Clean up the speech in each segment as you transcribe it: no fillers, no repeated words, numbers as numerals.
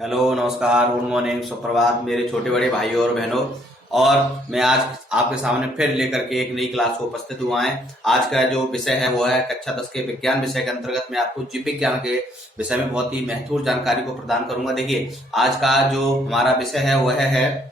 Hello, नमस्कार, good morning, सुप्रभात मेरे छोटे बड़े भाइयों और बहनों। और मैं आज आपके सामने फिर लेकर के एक नई क्लास को उपस्थित हुआ है। आज का जो विषय है वो है कक्षा 10 के विज्ञान विषय के अंतर्गत मैं आपको जीव विज्ञान के विषय में बहुत ही महत्वपूर्ण जानकारी को प्रदान करूंगा। देखिए, आज का जो हमारा विषय है वह है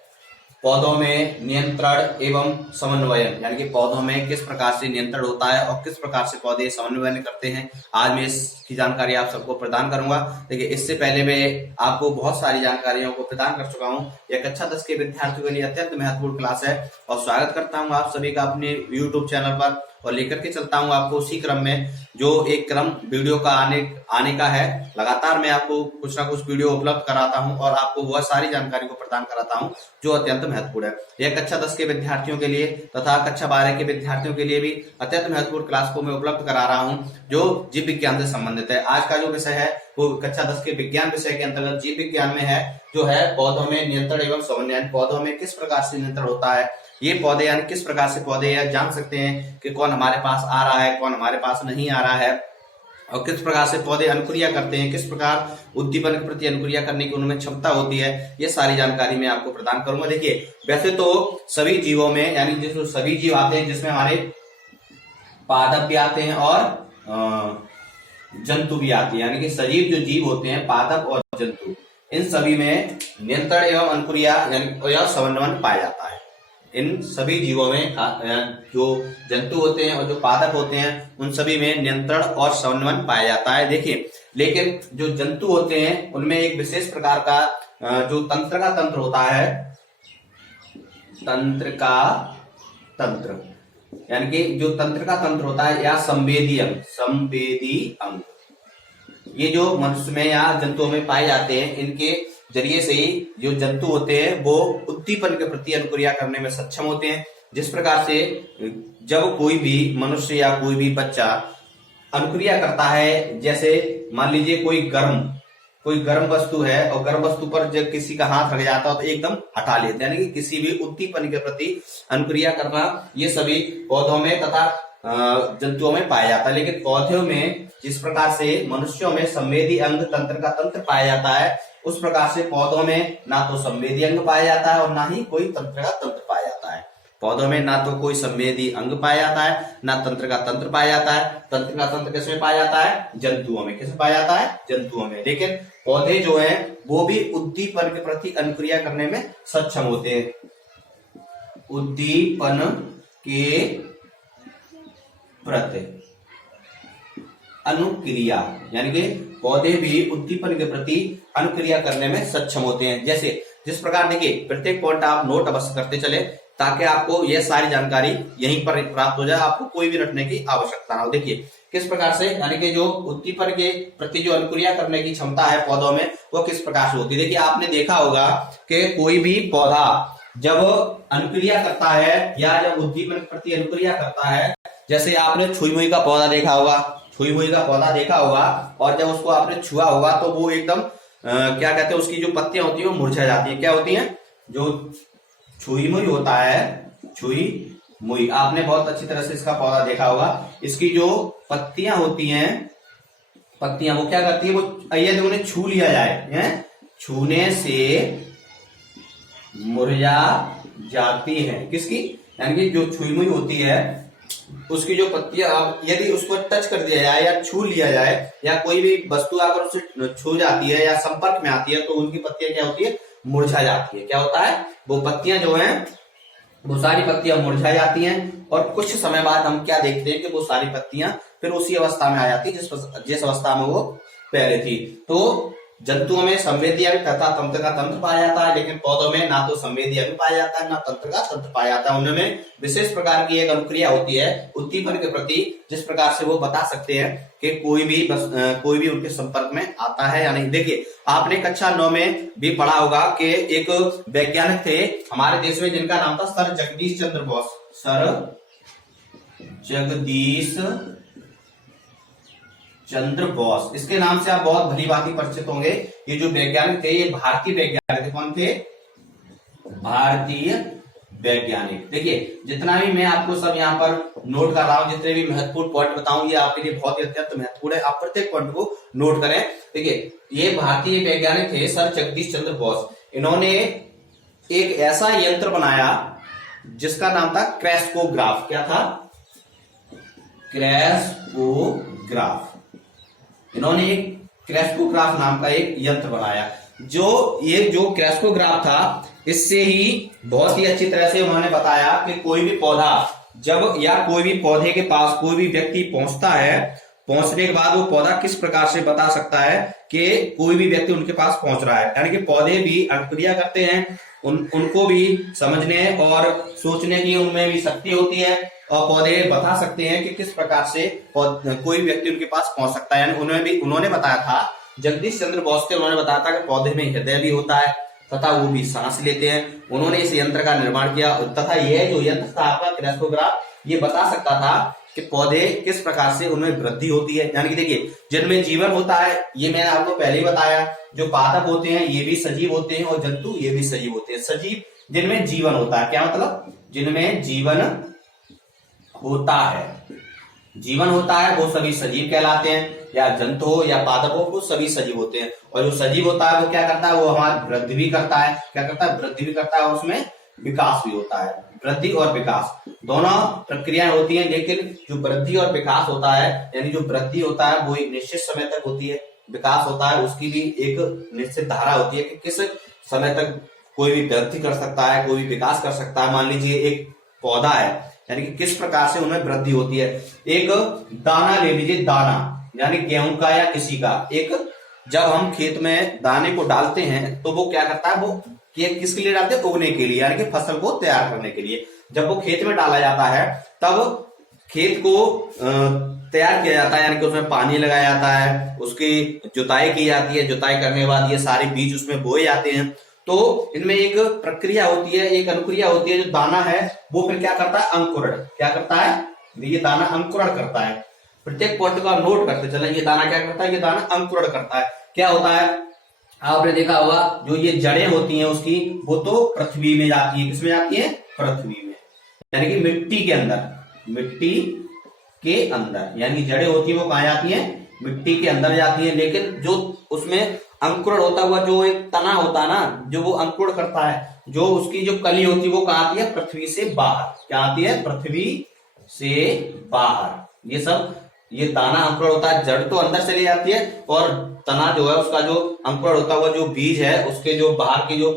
पौधों में नियंत्रण एवं समन्वयन, यानी कि पौधों में किस प्रकार से नियंत्रण होता है और किस प्रकार से पौधे समन्वयन करते हैं। आज मैं इसकी जानकारी आप सबको प्रदान करूंगा। देखिए, इससे पहले मैं आपको बहुत सारी जानकारियों को प्रदान कर चुका हूं। यह कक्षा 10 के विद्यार्थियों के लिए अत्यंत महत्वपूर्ण क्लास है और स्वागत करता हूं आप सभी का अपने YouTube चैनल पर और लेकर के चलता हूं आपको उसी क्रम में जो एक क्रम वीडियो का आने का है। लगातार मैं आपको कुछ ना कुछ वीडियो उपलब्ध कराता हूं और आपको वह सारी जानकारी को प्रदान कराता हूं जो अत्यंत महत्वपूर्ण है। यह कक्षा 10 के विद्यार्थियों के लिए तथा कक्षा 12 के विद्यार्थियों के लिए भी अत्यंत महत्वपूर्ण क्लास को मैं उपलब्ध करा रहा हूं जो जीव विज्ञान से संबंधित है। आज का जो विषय है वो कक्षा 10 के विज्ञान विषय के अंतर्गत जीव विज्ञान में है, जो है पौधों में नियंत्रण एवं समन्वयन। पौधों में किस प्रकार से नियंत्रण होता है, ये पौधे यानी किस प्रकार से पौधे जान सकते हैं कि कौन हमारे पास आ रहा है, कौन हमारे पास नहीं आ रहा है, और किस प्रकार से पौधे अनुक्रिया करते हैं, किस प्रकार उद्दीपन के प्रति अनुक्रिया करने की उनमें क्षमता होती है, ये सारी जानकारी मैं आपको प्रदान करूंगा। देखिए, वैसे तो सभी जीवों में यानी जिसमें सभी जीव आते हैं, जिसमें हमारे पादप भी आते हैं और जंतु भी आते हैं, यानी कि सजीव जो जीव होते हैं पादप और जंतु, इन सभी में नियंत्रण एवं अनुक्रिया यानी समन्वय पाया जाता है। इन सभी जीवों में जो जंतु होते हैं और जो पादप होते हैं उन सभी में नियंत्रण और समन्वय पाया जाता है। देखिए, लेकिन जो जंतु होते हैं उनमें एक विशेष प्रकार का जो तंत्र का तंत्र होता है, तंत्र का तंत्र यानी कि जो तंत्र का तंत्र होता है या संवेदी अंग, ये जो मनुष्य में या जंतुओं में पाए जाते हैं, इनके जरिए से ही जो जंतु होते हैं वो उद्दीपन के प्रति अनुक्रिया करने में सक्षम होते हैं। जिस प्रकार से जब कोई भी मनुष्य या कोई भी बच्चा अनुक्रिया करता है, जैसे मान लीजिए कोई गर्म वस्तु है और गर्म वस्तु पर जब किसी का हाथ लग जाता है तो एकदम हटा लेते हैं, यानी कि किसी भी उद्दीपन के प्रति अनुक्रिया करना ये सभी पौधों में तथा जंतुओं में पाया जाता है। लेकिन पौधों में जिस प्रकार से मनुष्यों में संवेदी अंग तंत्र का तंत्र पाया जाता है, उस प्रकार से पौधों में ना तो संवेदी अंग पाया जाता है और ना ही कोई तंत्र का तंत्र पाया जाता है। पौधों में ना तो कोई संवेदी अंग पाया जाता है, ना तंत्र का तंत्र पाया जाता है। तंत्र का तंत्र किसमें पाया जाता है? जंतुओं में। किसमें पाया जाता है? जंतुओं में। लेकिन पौधे जो है वो भी उद्दीपन के प्रति अनुक्रिया करने में सक्षम होते हैं। उद्दीपन के प्रति अनुक्रिया यानी कि पौधे भी उद्दीपन के प्रति अनुक्रिया करने में सक्षम होते हैं। जैसे जिस प्रकार, देखिए, प्रत्येक पॉइंट आप नोट अवश्य करते चले ताकि आपको यह सारी जानकारी यहीं पर प्राप्त हो जाए, आपको कोई भी रटने की आवश्यकता ना हो। देखिए, किस प्रकार से यानी कि जो उद्दीपन के प्रति जो अनुक्रिया करने की क्षमता है पौधों में वो किस प्रकार से होती है। देखिए, आपने देखा होगा कि कोई भी पौधा जब अनुक्रिया करता है या जब उद्दीपन के प्रति अनुक्रिया करता है, जैसे आपने छुई मुई का पौधा देखा होगा, और जब उसको आपने छुआ होगा तो वो एकदम क्या कहते हैं, उसकी जो पत्तियां होती है वो मुरझा जाती है। क्या होती हैं? जो छुई मुई होता है, छुई मुई, आपने बहुत अच्छी तरह से इसका पौधा देखा होगा। इसकी जो पत्तियां होती हैं, पत्तियां वो क्या करती है, वो यदि उन्हें छू लिया जाए, छूने से मुरझा जाती है। किसकी? यानी कि जो छुई मुई होती है उसकी जो पत्तियां, यदि उसको टच कर दिया जाए या छू लिया जाए या कोई भी वस्तु अगर उसे छू जाती है या संपर्क में आती है तो उनकी पत्तियां क्या होती है? मुरझा जाती है। क्या होता है? वो पत्तियां जो हैं वो सारी पत्तियां मुरझा जाती हैं और कुछ समय बाद हम क्या देखते हैं कि वो सारी पत्तियां फिर उसी अवस्था में आ जाती है जिस अवस्था में वो पहले थी। तो जंतुओं में संवेदी अंग तथा तंत्र का तंत्र पाया जाता है, लेकिन पौधों में ना तो संवेदी अंग पाया जाता है ना तंत्र का तंत्र पाया जाता है। उनमें विशेष प्रकार की एक अनुक्रिया होती है उद्दीपन के प्रति, जिस प्रकार से वो बता सकते हैं कि कोई भी उनके संपर्क में आता है या नहीं। देखिए, आपने कक्षा 9 में भी पढ़ा होगा कि एक वैज्ञानिक थे हमारे देश में जिनका नाम था सर जगदीश चंद्र बोस। सर जगदीश चंद्र बोस, इसके नाम से आप बहुत भली भांति परिचित होंगे। ये जो वैज्ञानिक थे ये भारतीय वैज्ञानिक थे। कौन थे? भारतीय वैज्ञानिक। देखिए जितना भी मैं आपको सब यहाँ पर नोट कर रहा हूँ, जितने भी महत्वपूर्ण पॉइंट बताऊं, ये आपके लिए बहुत ही अत्यंत महत्वपूर्ण है। आप प्रत्येक पॉइंट को नोट करें। देखिए ये भारतीय वैज्ञानिक थे सर जगदीश चंद्र बोस। इन्होंने एक ऐसा यंत्र बनाया जिसका नाम था क्रैस्कोग्राफ। क्या था? क्रैस्कोग्राफ। इन्होंने एक क्रैस्कोग्राफ नाम का एक यंत्र बनाया। जो क्रैस्कोग्राफ था, इससे ही बहुत ही अच्छी तरह से उन्होंने बताया कि कोई भी पौधा जब या कोई भी पौधे के पास कोई भी व्यक्ति पहुंचता है, पहुंचने के बाद वो पौधा किस प्रकार से बता सकता है कि कोई भी व्यक्ति उनके पास पहुंच रहा है। यानी कि पौधे भी अनुक्रिया करते हैं, उनको भी समझने और सोचने की उनमें भी शक्ति होती है, और पौधे बता सकते हैं कि किस प्रकार से कोई व्यक्ति उनके पास पहुंच सकता है। यानी उन्होंने बताया था, जगदीश चंद्र बोस थे, उन्होंने बताया था कि पौधे में हृदय भी होता है तथा वो भी सांस लेते हैं। उन्होंने इस यंत्र का निर्माण किया तथा यह जो यंत्र था आपका क्रैस्कोग्राफ, ये बता सकता था कि पौधे किस प्रकार से उनमें वृद्धि होती है। यानी कि देखिए जिनमें जीवन होता है, ये मैंने आपको पहले ही बताया, जो पादप होते हैं ये भी सजीव होते हैं और जंतु ये भी सजीव होते हैं। सजीव जिनमें जीवन होता है, क्या मतलब? जिनमें जीवन होता है, जीवन होता है वो सभी सजीव कहलाते हैं, या जंतु हो या पादप हो वो सभी सजीव होते हैं। और जो सजीव होता है वो क्या करता है? वो हमारी वृद्धि भी करता है। क्या करता है? वृद्धि भी करता है, और उसमें विकास भी होता है। वृद्धि और विकास दोनों प्रक्रियाएं होती हैं, लेकिन जो वृद्धि और विकास होता है, यानी जो वृद्धि होता है वो एक निश्चित समय तक होती है, विकास होता है उसकी भी एक निश्चित धारा होती है कि किस समय तक कोई भी वृद्धि कर सकता है, कोई भी विकास कर सकता है। मान लीजिए एक पौधा है, यानी कि किस प्रकार से उनमें वृद्धि होती है। एक दाना ले लीजिए, दाना यानी गेहूं का या किसी का, एक जब हम खेत में दाने को डालते हैं तो वो क्या करता है? वो किसके लिए डालते हैं? उगने के लिए, यानी कि फसल को तैयार करने के लिए। जब वो खेत में डाला जाता है तब खेत को तैयार किया जाता है, यानी कि उसमें पानी लगाया जाता है, उसकी जुताई की जाती है, जुताई करने के बाद ये सारे बीज उसमें बोए जाते हैं। तो इनमें एक प्रक्रिया होती है, एक अनुक्रिया होती है। जो दाना है वो फिर क्या करता है? अंकुरण। क्या करता है? ये दाना अंकुरण करता है। प्रत्येक पॉइंट का नोट करते चले। ये दाना क्या करता है? ये दाना अंकुरण करता है। क्या होता है? आपने देखा होगा जो ये जड़ें होती हैं उसकी, वो तो पृथ्वी में जाती है। किसमें जाती है? पृथ्वी में, यानी कि मिट्टी के अंदर। मिट्टी के अंदर यानी जड़ें होती है वो कहाँ जाती है? मिट्टी के अंदर जाती है। लेकिन जो उसमें अंकुरण होता हुआ जो एक तना होता है ना, जो वो अंकुरण करता है, जो उसकी जो कली होती है वो कहाँ आती है? पृथ्वी से बाहर। क्या आती है? पृथ्वी से बाहर। ये सब ये दाना अंकुरण होता है, जड़ तो अंदर से ले जाती है, और तना जो है उसका जो अंकुरण होता हुआ जो बीज है उसके जो बाहर की जो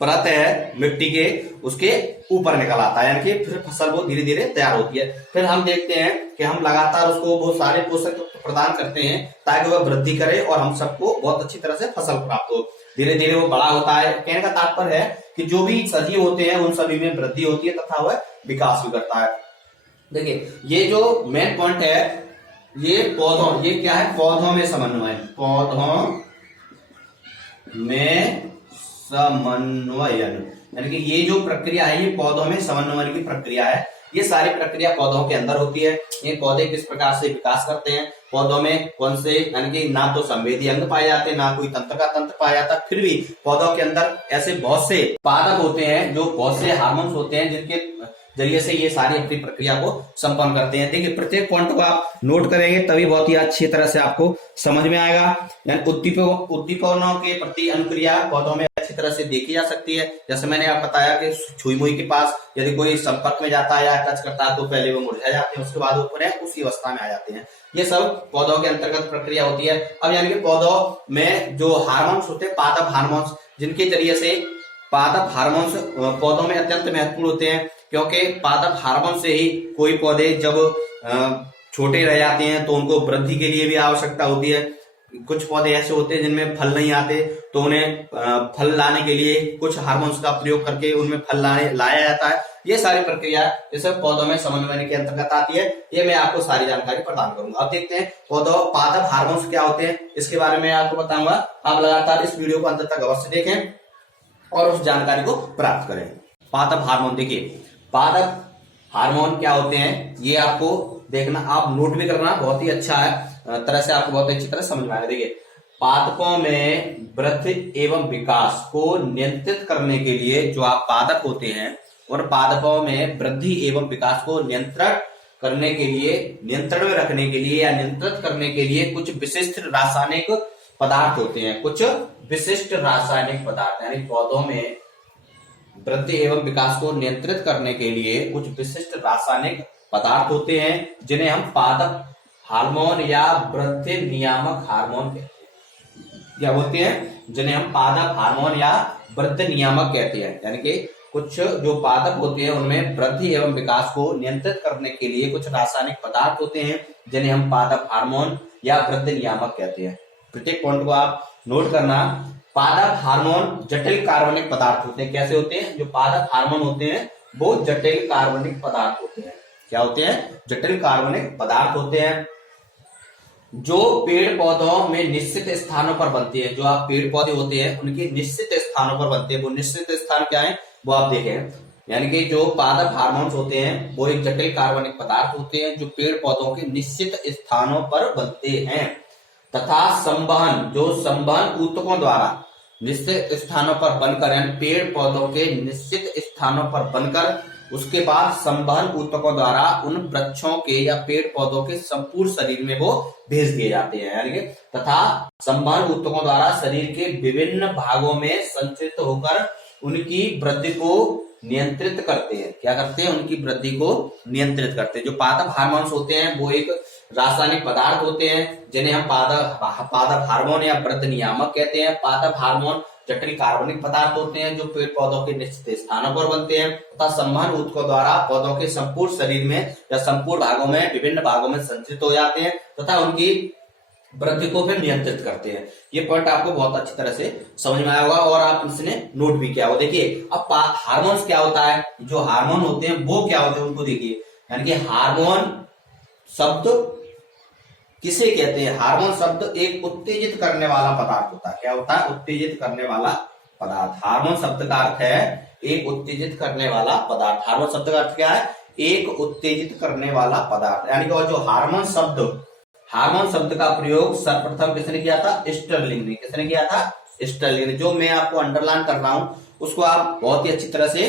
परत है मिट्टी के, उसके ऊपर निकल आता है। यानी कि फिर फसल वो धीरे धीरे तैयार होती है। फिर हम देखते हैं कि हम लगातार उसको वो सारे पोषक प्रदान करते हैं ताकि वह वृद्धि करे और हम सबको बहुत अच्छी तरह से फसल प्राप्त हो। धीरे धीरे वो बड़ा होता है। कहने का तात्पर्य है कि जो भी सजीव होते हैं उन सभी में वृद्धि होती है तथा वह विकास भी करता है। देखिए ये जो मेन पॉइंट है, ये पौधों, ये क्या है? पौधों में समन्वय। पौधों में समन्वयन, यानी कि ये जो प्रक्रिया है ये पौधों में समन्वयन की प्रक्रिया है। ये सारी प्रक्रिया पौधों के अंदर होती है। ये पौधे किस प्रकार से विकास करते हैं, पौधों में कौन से, यानी कि ना तो संवेदी अंग पाए जाते हैं, ना कोई तंत्र का तंत्र पाया जाता, फिर भी पौधों के अंदर ऐसे बहुत से पादप होते हैं, जो बहुत से हार्मोन्स होते हैं जिनके जरिए से ये सारी अपनी प्रक्रिया को संपन्न करते हैं। देखिए प्रत्येक पॉइंट को आप नोट करेंगे तभी बहुत ही अच्छी तरह से आपको समझ में आएगा। यानी उद्दीपकों के प्रति अनुक्रिया पौधों में अच्छी तरह से देखी जा सकती है। जैसे मैंने आप बताया कि छुई मुई के पास यदि कोई संपर्क में जाता है या टच करता है तो पहले वो मुरझा जाते हैं, उसके बाद वो पुनः उसी अवस्था में आ जाते हैं। ये सब पौधों के अंतर्गत प्रक्रिया होती है। अब यानी कि पौधों में जो हार्मोन्स होते हैं, पादप हार्मोन्स, जिनके जरिए से पादप हार्मोन्स पौधों में अत्यंत महत्वपूर्ण होते हैं, क्योंकि पादप हार्मोन से ही कोई पौधे जब छोटे रह जाते हैं तो उनको वृद्धि के लिए भी आवश्यकता होती है। कुछ पौधे ऐसे होते हैं जिनमें फल नहीं आते, तो उन्हें फल लाने के लिए कुछ हार्मोन्स का प्रयोग करके उनमें फल लाया जाता है। ये सारी प्रक्रिया ये सब पौधों में समन्वय के अंतर्गत आती है। ये मैं आपको सारी जानकारी प्रदान करूंगा। अब देखते हैं पौधों पादप हार्मोन्स क्या होते हैं, इसके बारे में आपको बताऊंगा। आप लगातार इस वीडियो को अंत तक अवश्य देखें और उस जानकारी को प्राप्त करें। पादप हार्मोन, देखिए पादप हार्मोन क्या होते हैं ये आपको देखना, आप नोट भी करना, बहुत ही अच्छा है तरह से आपको बहुत अच्छी तरह समझ में आएगा। देखिए पादपों में वृद्धि एवं विकास को नियंत्रित करने के लिए जो आप पादप होते हैं, उन पादपों में वृद्धि एवं विकास को नियंत्रण करने के लिए, नियंत्रण में रखने के लिए या नियंत्रित करने के लिए कुछ विशिष्ट रासायनिक पदार्थ होते हैं। कुछ विशिष्ट रासायनिक पदार्थ यानी पौधों में वृद्धि एवं विकास को नियंत्रित करने के लिए कुछ विशिष्ट रासायनिक पदार्थ होते हैं, जिन्हें हम पादप हार्मोन या वृद्धि नियामक हार्मोन कहते हैं। क्या बोलते हैं? जिन्हें हम पादप हार्मोन या वृद्धि नियामक कहते हैं। यानी कि कुछ जो पादप होते हैं उनमें वृद्धि एवं विकास को नियंत्रित करने के लिए कुछ रासायनिक पदार्थ होते हैं, जिन्हें हम पादप हार्मोन या वृद्धि नियामक कहते हैं। प्रत्येक पॉइंट को आप नोट करना। पादप हार्मोन जटिल कार्बनिक पदार्थ होते हैं। कैसे होते हैं? जो पादप हार्मोन होते हैं वो जटिल कार्बनिक पदार्थ होते हैं। क्या होते हैं? जटिल कार्बनिक पदार्थ होते हैं, जो पेड़ पौधों में निश्चित स्थानों पर बनते हैं। जो आप पेड़ पौधे होते हैं उनके निश्चित स्थानों पर बनते हैं। वो निश्चित स्थान क्या है वो आप देखें। यानी कि जो पादप हार्मोन्स होते हैं वो एक जटिल कार्बनिक पदार्थ होते हैं जो पेड़ पौधों के निश्चित स्थानों पर बनते हैं, तथा संवहन, जो संवहन ऊतकों द्वारा निश्चित स्थानों पर बनकर, यानी पेड़ पौधों के निश्चित स्थानों पर बनकर उसके बाद संवहन ऊतकों द्वारा उन वृक्षों के या पेड़ पौधों के संपूर्ण शरीर में वो भेज दिए जाते हैं। यानी कि तथा संवहन ऊतकों द्वारा शरीर के विभिन्न भागों में संचित होकर उनकी वृद्धि को नियंत्रित करते हैं। क्या करते हैं? उनकी वृद्धि को नियंत्रित करते हैं। जो पादप हार्मोन्स होते हैं वो एक रासायनिक पदार्थ होते हैं, जिन्हें हम पादप हार्मोन या वृद्धि नियामक कहते हैं। पादप हार्मोन जटिल कार्बनिक पदार्थ होते हैं जो पेड़ पौधों के निश्चित स्थानों पर बनते हैं तथा संवहन ऊतकों द्वारा पौधों के संपूर्ण शरीर में या संपूर्ण भागों में, विभिन्न भागों में संचित हो जाते हैं तथा उनकी वृद्धि को फिर नियंत्रित करते हैं। ये पॉइंट आपको बहुत अच्छी तरह से समझ में आया होगा और आप इसने नोट भी किया होगा। देखिए अब हार्मोन्स क्या होता है, जो हार्मोन होते हैं वो क्या होते हैं उनको देखिए। यानी कि हार्मोन शब्द किसे कहते हैं? हार्मोन शब्द एक उत्तेजित करने वाला पदार्थ होता है। क्या होता है? उत्तेजित करने वाला पदार्थ। हार्मोन शब्द का अर्थ है एक उत्तेजित करने वाला पदार्थ। हार्मोन शब्द का अर्थ क्या है? एक उत्तेजित करने वाला पदार्थ। यानी कि जो हार्मोन शब्द का प्रयोग सर्वप्रथम किसने किया था? स्टर्लिंग ने। किसने किया था? स्टर्लिंग ने। जो मैं आपको अंडरलाइन कर रहा हूं उसको आप बहुत ही अच्छी तरह से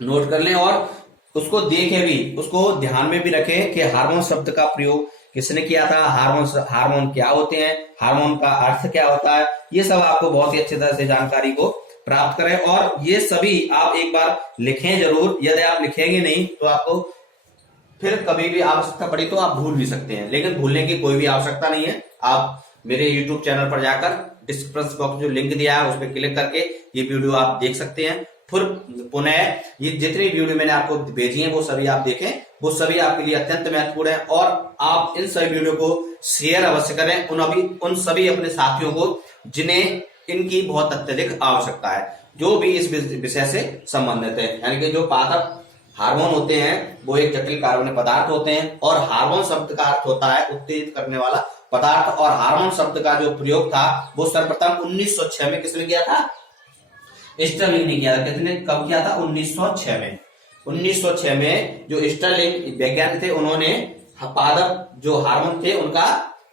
नोट कर लें और उसको देखें भी, उसको ध्यान में भी रखें कि हार्मोन शब्द का प्रयोग किसने किया था, हार्मोन क्या होते हैं, हार्मोन का अर्थ क्या होता है, ये सब आपको बहुत ही अच्छी तरह से जानकारी को प्राप्त करें और ये सभी आप एक बार लिखें जरूर। यदि आप लिखेंगे नहीं तो आपको फिर कभी भी आवश्यकता पड़ी तो आप भूल भी सकते हैं, लेकिन भूलने की कोई भी आवश्यकता नहीं है। आप मेरे YouTube चैनल पर जाकर डिस्क्रिप्शन बॉक्स जो लिंक दिया है उस पर क्लिक करके ये वीडियो आप देख सकते हैं। फिर पुनः ये जितनी वीडियो मैंने आपको भेजी है वो सभी आप देखें, वो सभी आपके लिए अत्यंत महत्वपूर्ण है और आप इन सभी वीडियो को शेयर अवश्य करें उन सभी अपने साथियों को जिन्हें इनकी बहुत अत्यधिक आवश्यकता है, जो भी इस विषय से संबंधित है। यानी कि जो पादप हार्मोन होते हैं वो एक जटिल कार्बनिक पदार्थ होते हैं और हार्मोन शब्द का अर्थ होता है उत्तेजित करने वाला पदार्थ। और हार्मोन शब्द का जो प्रयोग था वो सर्वप्रथम 1906 में किसने किया था? स्टर्लिंग ने किया था। किसने कब किया था? 1906 में। 1906 में जो स्टर्लिंग वैज्ञानिक थे उन्होंने पादप जो हार्मोन थे उनका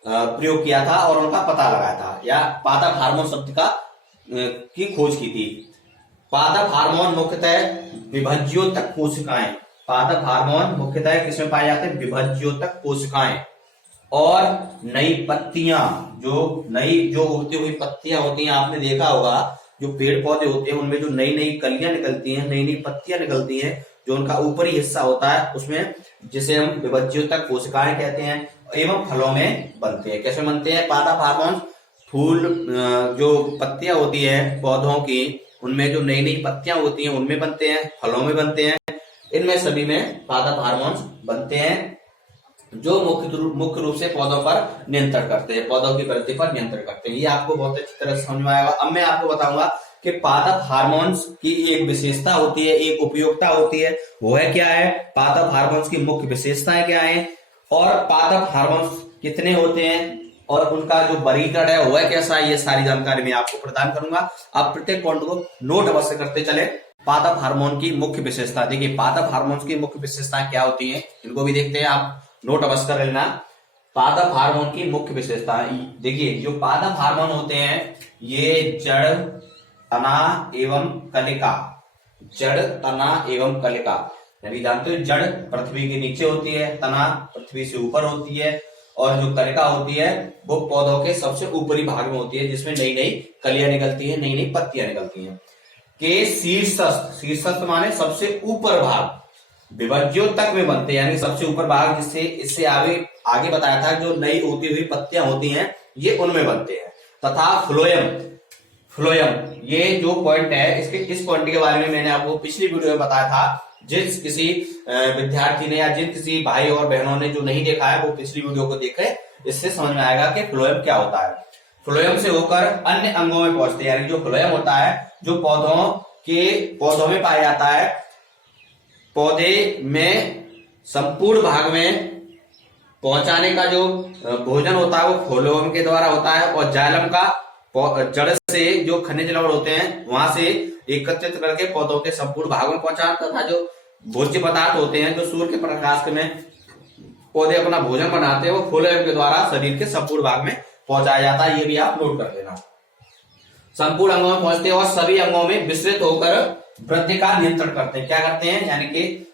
प्रयोग किया था और उनका पता लगाया था या पादप हार्मोन शब्द का की खोज की थी। पादप हार्मोन मुख्यतः विभज्योतक कोशिकाएं, पादप हार्मोन मुख्यतः किसमें पाए जाते हैं? विभज्योतक कोशिकाएं और नई पत्तियां, जो उगती हुई पत्तियां होती हैं। आपने देखा होगा जो पेड़ पौधे होते हैं उनमें जो नई नई कलियां निकलती हैं, नई नई पत्तियां निकलती हैं, जो उनका ऊपरी हिस्सा होता है उसमें, जिसे हम विभज्योतक कोशिकाएं कहते हैं, एवं फलों में बनते हैं। कैसे बनते हैं पादप हार्मोन? फूल जो पत्तियां होती है पौधों की उनमें जो नई नई पत्तियां होती हैं उनमें बनते हैं, फलों में बनते हैं, इनमें सभी में पादप हार्मोन्स बनते हैं जो मुख्य रूप से पौधों पर नियंत्रण करते हैं, पौधों की वृद्धि पर नियंत्रण करते हैं। ये आपको बहुत अच्छी तरह से समझ में आएगा। अब मैं आपको बताऊंगा कि पादप हार्मोन्स की एक विशेषता होती है, एक उपयोगिता होती है, वो है क्या है? पादप हार्मोन्स की मुख्य विशेषताएं क्या है और पादप हार्मोन्स कितने होते हैं और उनका जो वर्गीकरण है वह कैसा है, ये सारी जानकारी मैं आपको प्रदान करूंगा। आप प्रत्येक पॉइंट को नोट अवश्य करते चले। पादप हार्मोन की मुख्य विशेषता देखिए, पादप हार्मोन्स की मुख्य विशेषताएं क्या होती है इनको भी देखते हैं, आप नोट अवश्य कर लेना। पादप हार्मोन की मुख्य विशेषता। देखिए जो पादप हार्मोन होते हैं ये जड़, तना एवं कलिका, जड़, तना एवं कलिका, यानी जानते हो जड़ पृथ्वी के नीचे होती है, तना पृथ्वी से ऊपर होती है, और जो कलिका होती है वो पौधों के सबसे ऊपरी भाग में होती है, जिसमें नई नई कलियां निकलती है, नई नई पत्तियां निकलती हैं। के शीर्षस्थ, शीर्षस्थ माने सबसे ऊपर भाग, विभज्यों तक में बनते हैं, यानी सबसे ऊपर भाग, जिससे इससे आगे बताया था जो नई होती हुई पत्तियां होती हैं ये उनमें बनते हैं। तथा फ्लोएम, फ्लोएम ये जो पॉइंट है, इस पॉइंट के बारे में मैंने आपको पिछली वीडियो में बताया था। जिस किसी विद्यार्थी ने या जिन किसी भाई और बहनों ने जो नहीं देखा है वो पिछली वीडियो को देखे, इससे समझ में आएगा कि फ्लोएम क्या होता है। फ्लोएम से होकर अन्य अंगों में पहुंचते हैं, यानी जो फ्लोएम होता है जो पौधों में पाया जाता है, पौधे में संपूर्ण भाग में पहुंचाने का जो भोजन होता है वो फ्लोएम के द्वारा होता है, और जाइलम का जड़ से जो खनिज लवण होते हैं वहां से एकत्रित करके पौधों के संपूर्ण भागों में पहुंचाता, तथा जो भोज्य पदार्थ होते हैं जो सूर्य के प्रकाश में पौधे अपना भोजन बनाते हैं वो फ्लोएम के द्वारा शरीर के संपूर्ण भाग में पहुंचाया जाता है। ये भी आप नोट कर लेना। संपूर्ण अंगों में पहुंचते हैं और सभी अंगों में विस्तृत होकर वृद्धि का नियंत्रण करते हैं। क्या करते हैं, यानी कि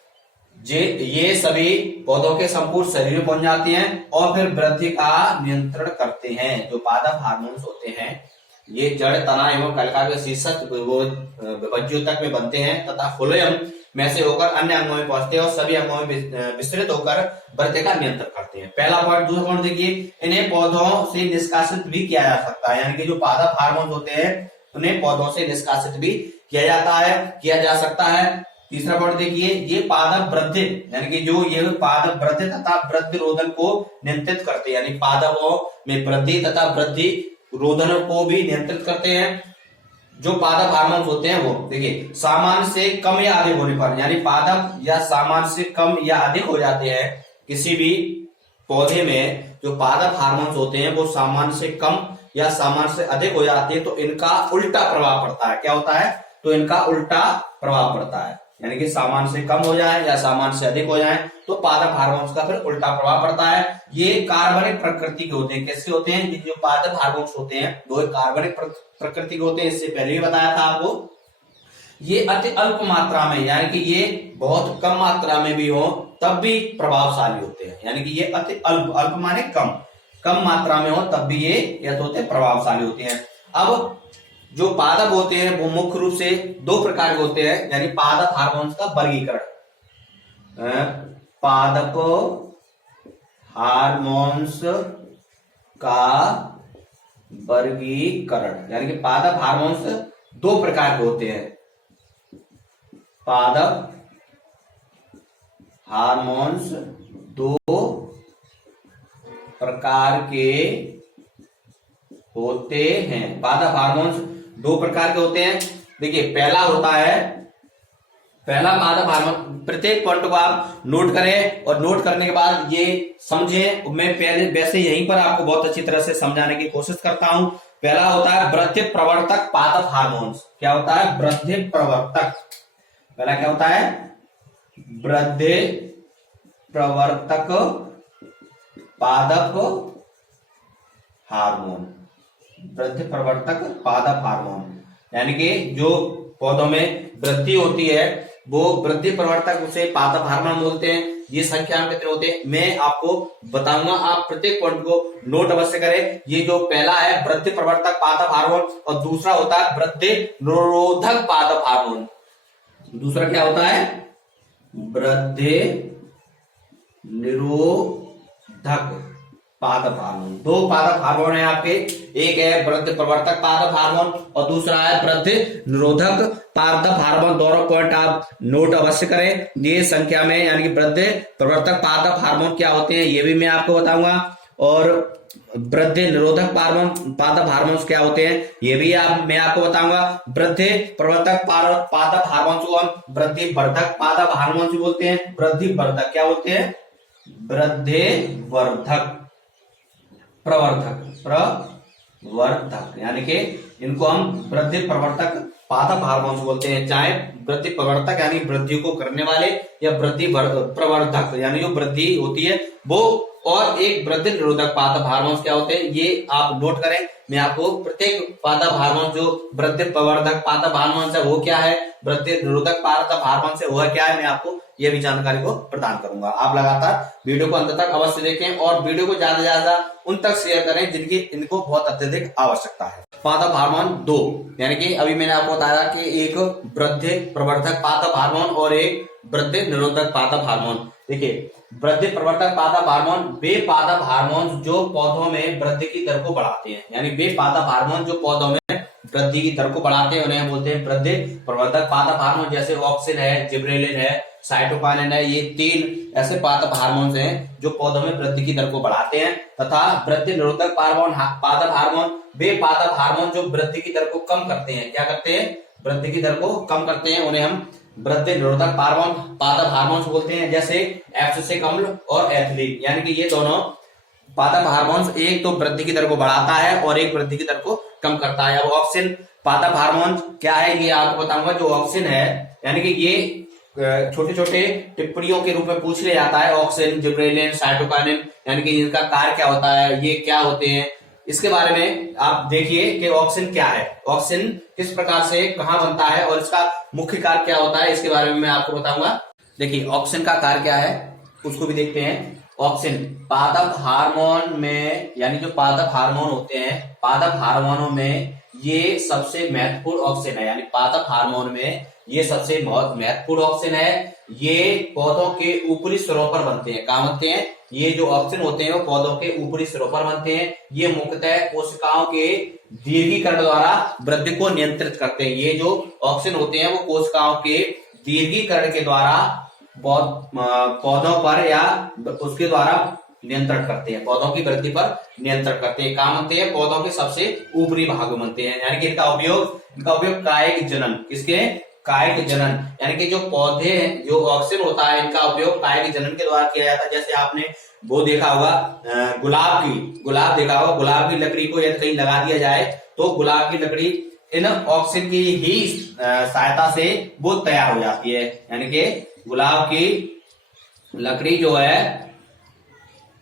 ये सभी पौधों के संपूर्ण शरीर में पहुंच जाते हैं और फिर वृद्धि का नियंत्रण करते हैं। जो पादप हार्मोन्स होते हैं ये जड़, तना एवं कलिका के शीर्षस्थ विभज्यों तक में बनते हैं तथा फ्लोएम में से होकर अन्य अंगों में पहुंचते हैं और सभी अंगों में विस्तृत होकर वृद्धि का नियंत्रण करते हैं। पहला पॉइंट। दूसरा पॉइंट देखिए, इन्हें पौधों से निष्कासित भी किया जा सकता है, यानी कि जो पादप हार्मोन होते हैं उन्हें पौधों से निष्कासित भी किया जाता है, किया जा सकता है। तीसरा पॉइंट देखिए, ये पादप वृद्धि, यानी कि जो ये पादप वृद्धि तथा वृद्धि रोधन को नियंत्रित करते हैं, यानी पादपों में वृद्धि तथा वृद्धि रोधन को भी नियंत्रित करते हैं। जो पादप हार्मोन होते हैं वो देखिए सामान्य से कम या अधिक होने पर, यानी पादप या सामान्य से कम या अधिक हो जाते हैं किसी भी पौधे में, जो पादप हार्मोन्स होते हैं वो सामान्य से कम या सामान्य से अधिक हो जाते हैं तो इनका उल्टा प्रभाव पड़ता है। क्या होता है, तो इनका उल्टा प्रभाव पड़ता है, यानी कि सामान्य से कम हो जाए या सामान्य से अधिक हो जाए तो पादप हार्मोन्स का फिर उल्टा प्रभाव पड़ता है। ये कार्बनिक प्रकृति के होते हैं। कैसे होते हैं, ये जो पादप हार्मोन्स होते हैं वो कार्बनिक प्रकृति के होते हैं, इससे पहले भी बताया था आपको। ये अति अल्प मात्रा में, यानी कि ये बहुत कम मात्रा में भी हो तब भी प्रभावशाली होते हैं, यानी कि ये अति अल्प, अल्प माने कम, कम मात्रा में हो तब भी ये क्या होते हैं, प्रभावशाली होते हैं। अब जो पादप होते हैं वो मुख्य रूप से दो प्रकार के होते हैं, यानी पादप हार्मोन्स का वर्गीकरण, पादप हार्मोन्स का वर्गीकरण, यानी कि पादप हार्मोन्स दो प्रकार के होते हैं। पादप हार्मोन्स दो प्रकार के होते हैं। पादप हार्मोन्स दो प्रकार के होते हैं। देखिए पहला होता है, पहला पादप हार्मोन, प्रत्येक पॉइंट को आप नोट करें और नोट करने के बाद ये समझें। मैं पहले वैसे यहीं पर आपको बहुत अच्छी तरह से समझाने की कोशिश करता हूं। पहला होता है वृद्धि प्रवर्तक पादप हार्मोन्स। क्या होता है, वृद्धि प्रवर्तक। पहला क्या होता है, वृद्धि प्रवर्तक पादप हार्मोन, वृद्धि प्रवर्तक पादप हार्मोन, यानी कि जो पौधों में वृद्धि होती है वो वृद्धि प्रवर्तक उसे पादप हार्मोन बोलते हैं। ये संख्या में कितने होते हैं मैं आपको बताऊंगा, आप प्रत्येक पॉइंट को नोट अवश्य करें। ये जो पहला है वृद्धि प्रवर्तक पादप हार्मोन और दूसरा होता है वृद्धि निरोधक पादप हार्मोन। दूसरा क्या होता है, वृद्धि निरोधक पादप हार्मोन। दो पादप हार्मोन है आपके, एक है वृद्धि प्रवर्तक पादप हार्मोन और दूसरा है वृद्धि निरोधक पादप हार्मोन। दोनों पॉइंट आप नोट अवश्य करें। ये संख्या में, यानी कि वृद्धि प्रवर्तक पादप हार्मोन क्या होते हैं ये भी मैं आपको बताऊंगा, और वृद्धि निरोधक पादप हार्मोन क्या होते हैं ये भी मैं आपको बताऊंगा। वृद्धि प्रवर्तक पादप हार्मोन को हम वृद्धि वर्धक पादप हार्मोन भी बोलते हैं। वृद्धि वर्धक क्या बोलते हैं, वृद्धि वर्धक प्रवर्धक, यानी कि इनको हम वृद्धि प्रवर्तक पादप हार्मोन्स बोलते हैं। चाहे वृद्धि प्रवर्तक यानी वृद्धि को करने वाले, या वृद्धि प्रवर्धक यानी जो वृद्धि होती है वो और एक वृद्धि निरोधक पादप हार्मोन क्या होते हैं, ये आप नोट करें। मैं आपको प्रत्येक पादप हार्मोन जो वृद्धि प्रवर्धक पादप हार्मोन है वो क्या है, वृद्धि निरोधक पादप हार्मोन से वो क्या है, मैं आपको ये भी जानकारी को प्रदान करूंगा। आप लगातार वीडियो को अंत तक अवश्य देखें और वीडियो को ज्यादा से ज्यादा उन तक शेयर करें जिनकी इनको बहुत अत्यधिक आवश्यकता है। पादप हार्मोन दो, यानी कि अभी मैंने आपको बताया कि एक वृद्धि प्रवर्धक पादप हार्मोन और एक वृद्धि निरोधक पादप हार्मोन। देखिए, वृद्धि प्रवर्धक पादप हार्मोन वे पादप हार्मोन जो पौधों में वृद्धि की दर को बढ़ाते हैं, यानी वे पादप हार्मोन जो पौधों में वृद्धि की दर को बढ़ाते हैं उन्हें बोलते हैं वृद्धि प्रवर्धक पादप हार्मोन। जैसे ऑक्सिन है, जिब्रेलिन है, साइटोकाइनिन है, ये 3 ऐसे पादप हार्मोन हैं जो पौधों में वृद्धि की दर को बढ़ाते हैं। तथा वृद्धि निरोधक पादप हार्मोन वे पादप हार्मोन जो वृद्धि की दर को कम करते हैं। क्या करते हैं, वृद्धि की दर को कम करते हैं, उन्हें हम वृद्धि निरोधक पादप हार्मोन बोलते हैं। जैसे एब्सिसिक अम्ल और एथिलीन, यानी कि ये दोनों पादप हार्मोन एक तो वृद्धि की दर को बढ़ाता है और एक वृद्धि की दर को कम करता है। अब ऑक्सिन पादप हार्मोन क्या है ये आपको बताऊंगा। जो ऑक्सिन है, यानी कि ये छोटे छोटे टिप्पणियों के रूप में पूछ लिया जाता है, ऑक्सिन, जिब्रेलिन, साइटोकाइनिन, यानी कि इनका कार्य क्या होता है, ये क्या होते हैं, इसके बारे में आप देखिए कि ऑक्सिन क्या है, ऑक्सिन किस प्रकार से कहां बनता है और इसका मुख्य कार्य क्या होता है, इसके बारे में मैं आपको बताऊंगा। देखिए, ऑक्सिन का कार्य क्या है उसको भी देखते हैं। ऑक्सिन पादप हार्मोन में, यानी जो पादप हार्मोन होते हैं, पादप हार्मोनों में ये सबसे महत्वपूर्ण ऑक्सिन है, यानी पादप हार्मोन में ये सबसे बहुत महत्वपूर्ण ऑक्सिन है। ये पौधों के ऊपरी सिरों पर बनते हैं। कहां बनते हैं, ये जो ऑक्सिन होते हैं वो पौधों के ऊपरी सिरों पर बनते हैं। ये मुख्यतः कोशिकाओं के दीर्घीकरण द्वारा वृद्धि को नियंत्रित करते हैं। ये जो ऑक्सिन होते हैं वो कोशिकाओं के दीर्घीकरण के द्वारा पौधों पर या उसके द्वारा नियंत्रण करते हैं, पौधों की वृद्धि पर नियंत्रण करते हैं। कहां बनते हैं, पौधों के सबसे ऊपरी भाग में बनते हैं। यानी कि इनका उपयोग कायिक जनन, किसके, कायिक जनन, यानी कि जो पौधे जो ऑक्सिन होता है इनका उपयोग कायिक जनन के द्वारा किया जाता है। जैसे आपने वो देखा होगा गुलाब देखा होगा, गुलाब की लकड़ी को यदि कहीं लगा दिया जाए तो गुलाब की लकड़ी इन ऑक्सिन की ही सहायता से वो तैयार हो जाती है। यानी कि गुलाब की लकड़ी जो है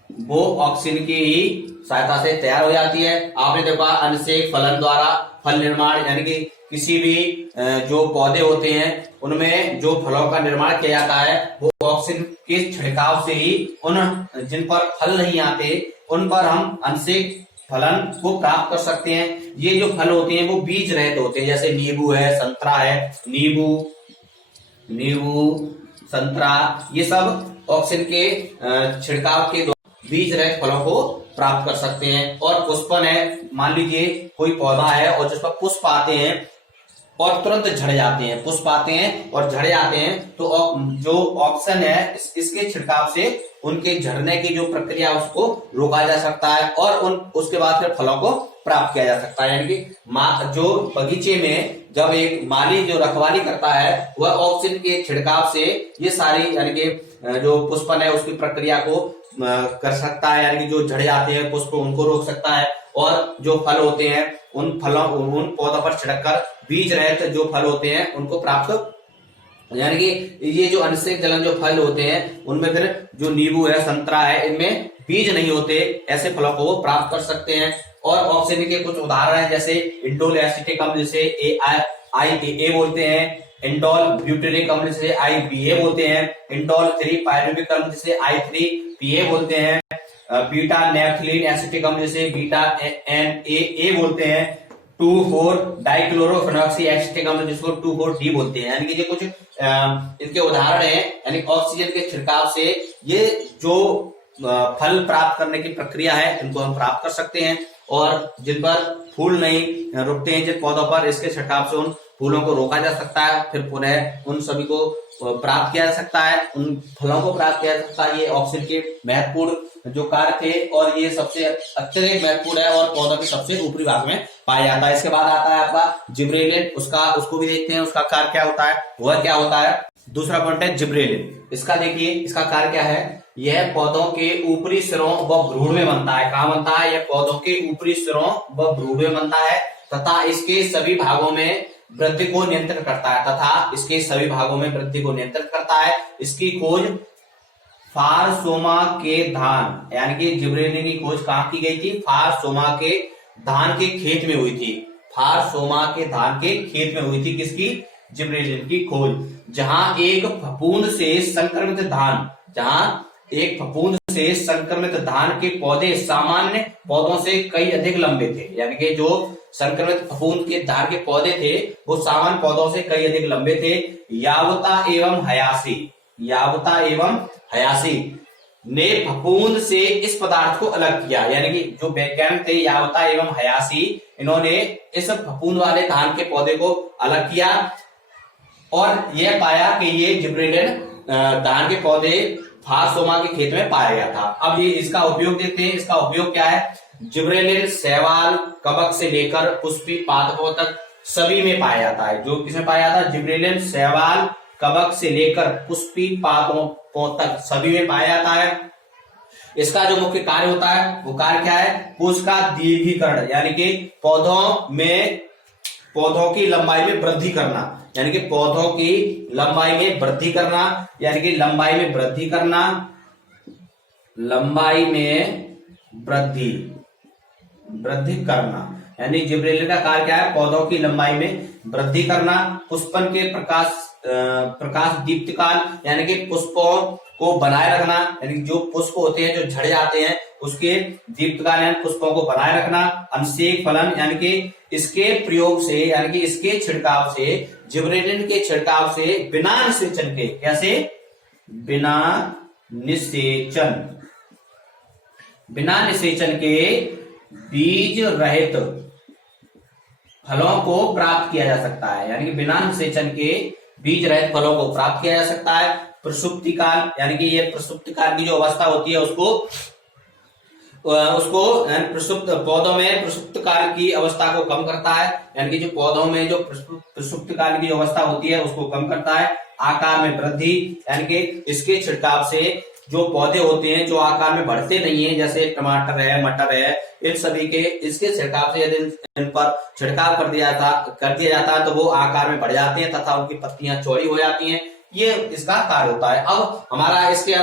वो ऑक्सिन की ही सहायता से तैयार हो जाती है। आपने देखा अनसेक फलन द्वारा फल निर्माण, यानी कि किसी भी जो पौधे होते हैं उनमें जो फलों का निर्माण किया जाता है वो ऑक्सिन के छिड़काव से ही उन जिन पर फल नहीं आते उन पर हम अंशिक फलन को प्राप्त कर सकते हैं। ये जो फल होते हैं वो बीज रहित होते हैं, जैसे नींबू है, संतरा है, नींबू संतरा, ये सब ऑक्सिन के छिड़काव के बीज रहित फलों को प्राप्त कर सकते हैं। और पुष्पन है, मान लीजिए कोई पौधा है और जिस पर पुष्प आते हैं और तुरंत झड़ जाते हैं, पुष्प आते हैं और झड़ जाते हैं, तो जो ऑक्सिन है इसके छिड़काव से उनके झड़ने की जो प्रक्रिया उसको रोका जा सकता है और उसके बाद फिर फलों को प्राप्त किया जा सकता है। यानी कि जो बगीचे में जब एक माली जो रखवाली करता है वह ऑक्सिन के छिड़काव से ये सारी, यानी कि जो पुष्पन है उसकी प्रक्रिया को कर सकता है, यानी कि जो झड़ जाते हैं पुष्प उनको रोक सकता है और जो फल होते हैं उन पौधों पर छिड़ककर बीज रहित जो फल होते हैं उनको प्राप्त, यानी कि ये जो अनिषेक जलन जो फल होते हैं उनमें फिर जो नींबू है, संतरा है, इनमें बीज नहीं होते, ऐसे फलों को वो प्राप्त कर सकते हैं। और ऑक्सिन के कुछ उदाहरण हैं, जैसे इंडोल एसिटिक अम्ल जिसे IAA बोलते हैं, इंडोल ब्यूटेरिक अम्ल जिसे IBA बोलते हैं, इंडोल 3 पायरुविक अम्ल जिसे I3PA बोलते हैं, बीटा नेफ्थलीन एसिटिक अम्ल जिसे बीटा NAA बोलते हैं, 2,4 डाइक्लोरोफेनॉक्सी एसिटिक अम्ल जिसको 2,4-D बोलते हैं। यानी कि ये कुछ इनके उदाहरण हैं। यानी ऑक्सीजन के छिड़काव से ये जो फल प्राप्त करने की प्रक्रिया है इनको हम प्राप्त कर सकते हैं। और जिन पर फूल नहीं रुकते हैं जिन पौधों पर, इसके छिड़काव से उन फूलों को रोका जा सकता है, फिर पुनः उन सभी को प्राप्त किया जा सकता है, उन फलों को प्राप्त किया जा सकता है। ये ऑक्सिन के महत्वपूर्ण जो कार्य थे और ये सबसे अत्यधिक महत्वपूर्ण है और पौधों के सबसे ऊपरी भाग में पाया जाता है। इसके बाद आता है आपका जिब्रेलिन, उसको भी देखते हैं, उसका कार्य क्या होता है, वह क्या होता है। दूसरा पॉइंट है जिब्रेलिन, इसका देखिए इसका कार्य क्या है। यह पौधों के ऊपरी सिरों व भ्रूण में बनता है। कहां बनता है, यह पौधों के ऊपरी सिरों व भ्रूण में बनता है तथा इसके सभी भागों में वृद्धि को नियंत्रित करता है इसकी खोज फारसोमा के धान, यानी कि जिब्रेलिन की खोज कहां की गई थी? फारसोमा के धान के खेत में हुई थी। फारसोमा के धान के खेत में हुई थी किसकी? जिब्रेलिन की खोज। जहां एक फफूंद से संक्रमित धान के पौधे सामान्य पौधों से कई अधिक लंबे थे, यानी कि जो संक्रमित फफूंद के धान के पौधे थे वो सामान्य पौधों से कई अधिक लंबे थे। यावता एवं हयासी ने फफूंद से इस पदार्थ को अलग किया, यानी कि जो वैज्ञानिक थे यावता एवं हयासी, इन्होंने इस फफूंद वाले धान के पौधे को अलग किया और यह पाया कि ये जिब्रेलिन धान के पौधे फारसोमा के खेत में पाया गया था। अब ये इसका उपयोग देखते हैं। इसका उपयोग क्या है? जिब्रेलिन शैवाल कवक से लेकर पुष्पी पादपों तक सभी में पाया जाता है। जो किसमें पाया जाता है? जिब्रेलिन शैवाल कवक से लेकर पुष्पी पादपों तक सभी में पाया जाता है। इसका जो मुख्य कार्य होता है वो कार्य क्या है? कोश का दीर्घीकरण, यानी कि पौधों की लंबाई में वृद्धि करना, यानी कि पौधों की लंबाई में वृद्धि करना, यानी कि लंबाई में वृद्धि करना, यानी जिब्रेलिन का कार्य क्या है? पौधों की लंबाई में वृद्धि करना। पुष्पन के प्रकाश दीप्तिकाल, यानी कि पुष्पों को बनाए रखना, यानी जो पुष्प होते हैं जो झड़ जाते हैं उसके दीप्तिकाल यानी पुष्पों को बनाए रखना। अंशेक फलन, यानी कि इसके प्रयोग से, यानी कि इसके छिड़काव से, जिब्रेलिन के छिड़काव से बिना निषेचन के, कैसे? बिना निषेचन के बीज रहित फलों को प्राप्त किया जा सकता है, यानी कि बिना निषेचन के बीज रहित फलों को प्राप्त किया जा सकता है। प्रसुप्ति काल, यानी कि ये प्रसुप्ति काल की जो अवस्था होती है उसको पौधों में प्रसुप्त काल की अवस्था को कम करता है, यानी कि जो पौधों में जो प्रसुप्त काल की अवस्था होती है उसको कम करता है। आकार में वृद्धि, यानी कि इसके छिड़काव से जो पौधे होते हैं जो आकार में बढ़ते नहीं है, जैसे टमाटर है, मटर है, इन सभी के इसके छिड़काव से यदि इन पर छिड़काव कर दिया जाता है तो वो आकार में बढ़ जाते हैं तथा उनकी पत्तियां चौड़ी हो जाती हैं। ये इसका कार्य होता है। अब हमारा इसके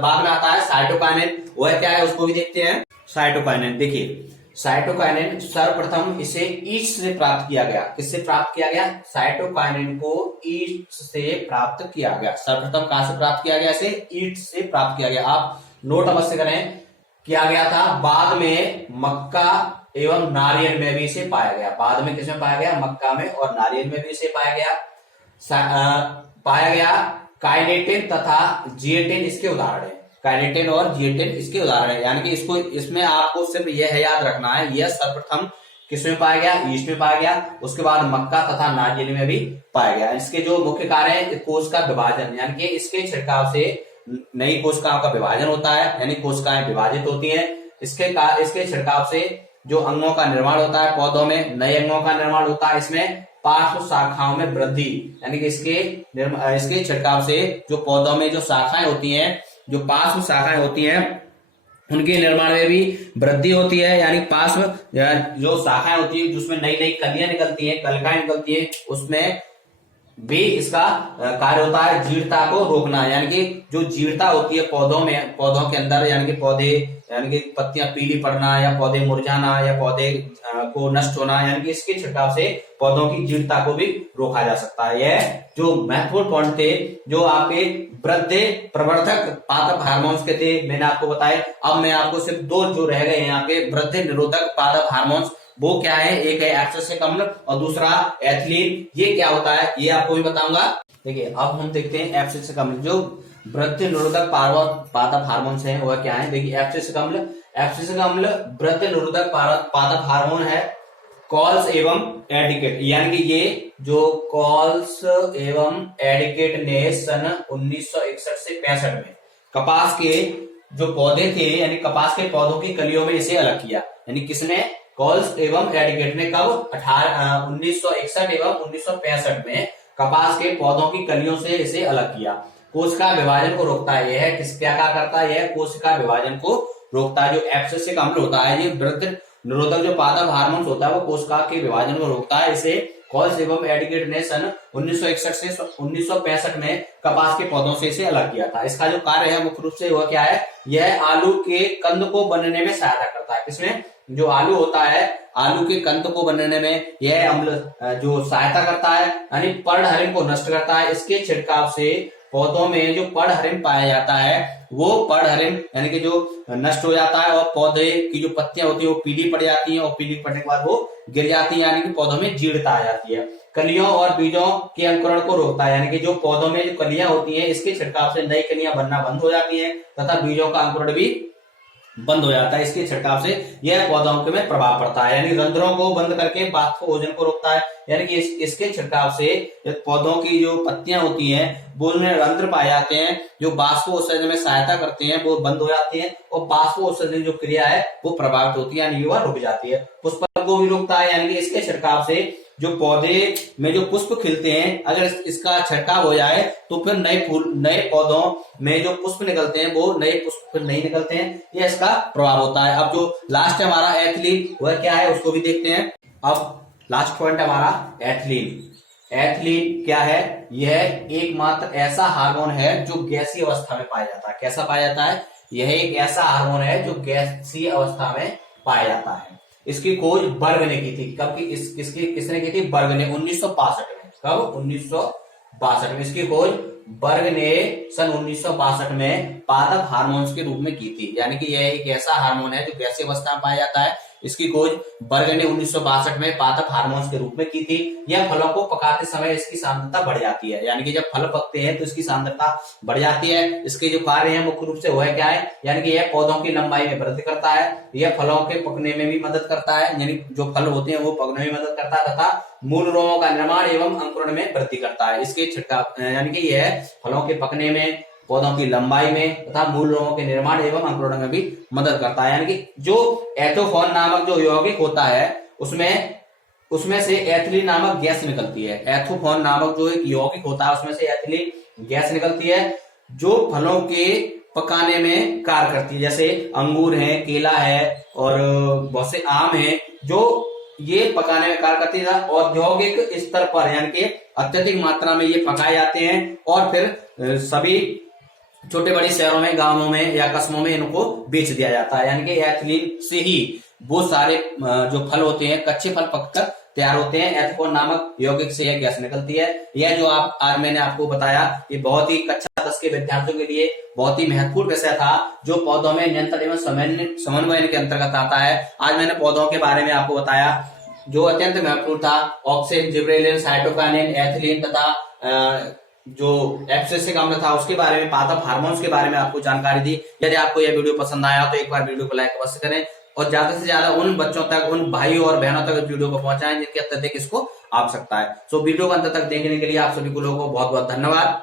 बाद में आता है साइटोकाइनेन। वह क्या है उसको भी देखते हैं। साइटोकाइनेन, देखिए साइटोकाइनेन सर्वप्रथम इसे ईस्ट से प्राप्त किया गया। किससे प्राप्त किया गया? साइटोकाइनेन को ईस्ट से प्राप्त किया गया। सर्वप्रथम कहां से प्राप्त किया गया? इसे ईस्ट से प्राप्त किया गया। आप नोट अवश्य करें, किया गया था। बाद में मक्का एवं नारियल में भी इसे पाया गया। बाद में किसमें पाया गया? मक्का में और नारियल में भी इसे पाया गया। काइनेटिन तथा जिएटिन इसके उदाहरण है। काइनेटिन और जिएटिन इसके उदाहरण है, यानी कि इसमें आपको सिर्फ यह याद रखना है, यह सर्वप्रथम किसमें पाया गया? ईस्ट में पाया गया। उसके बाद मक्का तथा नारियल में भी पाया गया। इसके जो मुख्य कार्य है, कोश का विभाजन, यानी कि इसके छिड़काव से नई कोशिकाओं का विभाजन होता है, यानी कोशिकाएं विभाजित होती हैं। इसके छिड़काव से जो अंगों का निर्माण होता है, पौधों में नए अंगों का निर्माण होता है। इसमें पार्श्व शाखाओं में वृद्धि, यानी कि इसके छिड़काव से जो पौधों में जो शाखाएं होती हैं, जो पार्श्व शाखाएं होती हैं, उनके निर्माण में भी वृद्धि होती है। यानी पार्श्व जो शाखाएं होती है जिसमें नई नई कलियां निकलती हैं, कलिकाएं निकलती है, उसमें भी इसका कार्य होता है जीर्णता को रोकना। यानी कि जो जीर्णता होती है पौधों के अंदर, यानी कि पत्तियां पीली पड़ना या पौधे मुरझाना या पौधे को नष्ट होना, यानी कि इसके छिड़काव से पौधों की जीर्णता को भी रोका जा सकता है। यह जो महत्वपूर्ण पॉइंट थे जो आपके वृद्धि प्रवर्धक पादप हार्मोन्स के थे, मैंने आपको बताए। अब मैं आपको सिर्फ दो जो रह गए हैं आपके वृद्धि निरोधक पादप हार्मोन्स, वो क्या है? एक है एब्सिसिक अम्ल और दूसरा एथिलीन। ये क्या होता है ये आपको भी बताऊंगा। देखिए अब हम देखते हैं एब्सिसिक अम्ल। जो वृद्धि निरोधक पादप हार्मोन्स हैं वह क्या है? देखिए एब्सिसिक अम्ल वृद्धि निरोधक पादप हार्मोन है। कॉल्स एवं एडिकेट, यानी कि ये जो कॉल्स एवं एडिकेट ने सन 1961 से 65 में कपास के जो पौधे थे, यानी कपास के पौधों की कलियों में इसे अलग किया। यानी किसने? कॉल्स एवं एडिकेट ने कब? 1961 एवं 1965 में कपास के पौधों की कलियों से इसे अलग किया। कोशिका विभाजन को रोकता है। यह क्या करता है? यह कोशिका विभाजन को रोकता है। जो एब्सिसिक अम्ल होता है, ये वृद्धि निरोधक जो पादप हार्मोन्स होता है वो कोशिका के विभाजन को रोकता है। इसे हॉल्स एवं एडगेट ने सन 1961 से 1965 में कपास के पौधों से इसे अलग किया था। इसका जो कार्य है मुख्य रूप से वह क्या है, यह आलू के कंद को बनने में सहायता करता है। इसमें जो आलू होता है, आलू के कंद को बनने में यह अम्ल जो सहायता करता है, यानी पर्णहरिण को नष्ट करता है। इसके छिड़काव से पौधों में जो पर्णहरिण पाया जाता है वो पर्णहरिण यानी कि जो नष्ट हो जाता है, और पौधे की जो पत्तियां होती है वो पीली पड़ जाती हैं, और पीली पड़ने के बाद वो गिर जाती है, यानी कि पौधों में जीर्णता आ जाती है। कलियों और बीजों के अंकुरण को रोकता है, यानी कि जो पौधों में जो कलियां होती हैं इसके छिड़काव से नई कलियां बनना बंद हो जाती हैं तथा बीजों का अंकुरण भी बंद हो जाता है। इसके छिड़काव से यह पौधों के में प्रभाव पड़ता है, यानी रंध्रों को बंद करके बाष्पोजन को रोकता है, यानी कि इसके छिड़काव से पौधों की जो पत्तियां होती हैं वो उनमें रंध्र पाए जाते हैं जो बाष्पोत्सर्जन में सहायता करते हैं, वो बंद हो जाते हैं, और बाष्पोत्सर्जन जो क्रिया है वो प्रभावित होती है, यानी वह रुक जाती है। पुष्पन को भी रोकता है, यानी कि इसके छिड़काव से जो पौधे में जो पुष्प खिलते हैं, अगर इसका छिड़काव हो जाए तो फिर नए फूल, नए पौधों में जो पुष्प निकलते हैं वो नए पुष्प फिर नहीं निकलते हैं, ये इसका प्रभाव होता है। अब जो लास्ट है हमारा एथिलीन, वह क्या है उसको भी देखते हैं। अब लास्ट पॉइंट हमारा एथिलीन। एथिलीन क्या है, यह एकमात्र ऐसा हार्मोन है जो गैसीय अवस्था में पाया जाता है। कैसा पाया जाता है, यह एक ऐसा हार्मोन है जो गैसीय अवस्था में पाया जाता है। इसकी खोज बर्ग ने की थी। कब की, किसने की थी, बर्ग ने 1962 में। कब, 1962 में इसकी खोज बर्ग ने सन 1962 में पादप हार्मोन्स के रूप में की थी, यानी कि यह एक ऐसा हार्मोन है जो गैसीय अवस्था में पाया जाता है। इसकी खोज बर्ग ने 1962 में पादप हार्मोन्स के रूप में की थी। यह फलों को पकाते समय इसकी सांद्रता बढ़ जाती है, यानी कि जब फल पकते हैं तो इसकी सांद्रता बढ़ जाती है। इसके जो कार्य हैं मुख्य रूप से वह क्या है, यानी कि यह पौधों की लंबाई में वृद्धि करता है, यह फलों के पकने में भी मदद करता है, यानी जो फल होते हैं वो पकने में मदद करता है, तथा मूल रोगों का निर्माण एवं अंकुरण में वृद्धि करता है। इसके छिड़काव यानी कि यह फलों के पकने में, पौधों की लंबाई में तथा मूल रोगों के निर्माण एवं अंकुरण में भी मदद करता है। यानी कि जो एथोफॉन नामक जो यौगिक होता है उसमें से एथिलीन नामक गैस निकलती है। एथोफॉन नामक जो एक यौगिक होता है उसमें से एथिलीन गैस निकलती है जो फलों के पकाने में कार्य करती है। जैसे अंगूर है, केला है और बहुत से आम है जो ये पकाने में कार्य करती है। औद्योगिक स्तर पर यानी कि अत्यधिक मात्रा में ये पकाए जाते हैं और फिर सभी छोटे बड़े शहरों में, गांवों में या कस्बों में इनको बेच दिया जाता है। यानी कि एथिलीन से ही वो सारे जो फल होते हैं कच्चे फल पककर तैयार होते हैं। एथोफॉन नामक यौगिक से यह गैस निकलती है। यह जो आज मैंने आपको बताया ये बहुत ही कक्षा 10 के विद्यार्थियों के लिए बहुत ही महत्वपूर्ण विषय था जो पौधों में नियंत्रण एवं समन्वय के अंतर्गत आता है। आज मैंने पौधों के बारे में आपको बताया जो अत्यंत महत्वपूर्ण था। ऑक्सिन, जिबरेलिन, साइटोकाइनिन, एथिलीन तथा जो एब्सिसिक अम्ल था उसके बारे में, पादप हार्मोन्स के बारे में आपको जानकारी दी। यदि आपको यह वीडियो पसंद आया तो एक बार वीडियो को लाइक अवश्य करें और ज्यादा से ज्यादा उन बच्चों तक, उन भाइयों और बहनों तक इस वीडियो को पहुंचाएं जिनके अत्यधिक इसको आवश्यकता है। वीडियो को अंत तक देखने के लिए आप सभी को लोगों को बहुत बहुत धन्यवाद।